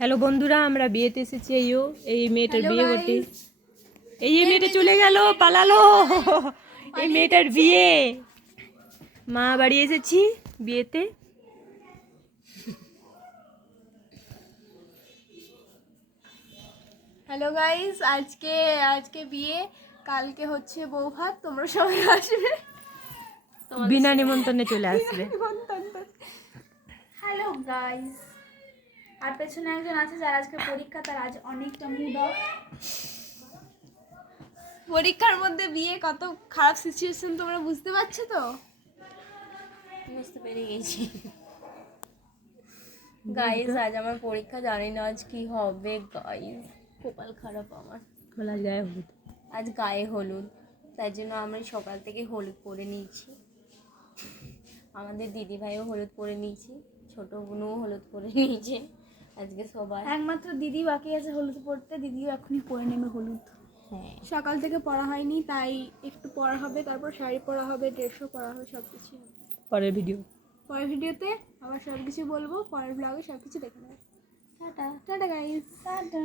Hello বন্ধুরা, আমরা বিয়েতে এসেছি। এই মেয়েটার বিয়ে করতে। এই মেয়েটা চলে গেল, পালালো। এই মেয়েটার বিয়ে, মা বাড়ি এসেছি বিয়েতে। হ্যালো গাইস, আজকে বিয়ে, কালকে হচ্ছে বউ ভাত। তোমরা সবাই আসবে, বিনা নিমন্ত্রণে চলে আসবে। হ্যালো গাইস, আর পেছনে একজন আছে যার আজকে পরীক্ষা, তার আজ অনেকটা মুড অফ। পরীক্ষার মধ্যে বিয়ে, কত খারাপ সিচুয়েশন তোমরা বুঝতে পারছো তো? বুঝতে পেরে গেছি গাইস। আজ আমার পরীক্ষা, জানি না আজ কি হবে গাইস। কপাল খারাপ আমার। গায়ে হলুদ, আজ গায়ে হলুদ, তাই জন্য আমরা সকাল থেকে হলুদ পরে নিয়েছি। আমাদের দিদি ভাইও হলুদ পরে নিয়েছি, ছোট বোনও হলুদ পরে নিয়েছে। আজকে সবাই, একমাত্র দিদি বাকি আছে হলুদ পরতে, দিদিও এখনই পরে নেবে হলুদ। হ্যাঁ সকাল থেকে পড়া হয়নি, তাই একটু পড়া হবে, তারপর শাড়ি পরা হবে, ড্রেসও পরা হবে, সব কিছু পরের ভিডিও। পরের ভিডিওতে আবার সব কিছু বলবো, পরের ব্লগে সব কিছু দেখে নেবে। Tata tata guys. টাটা।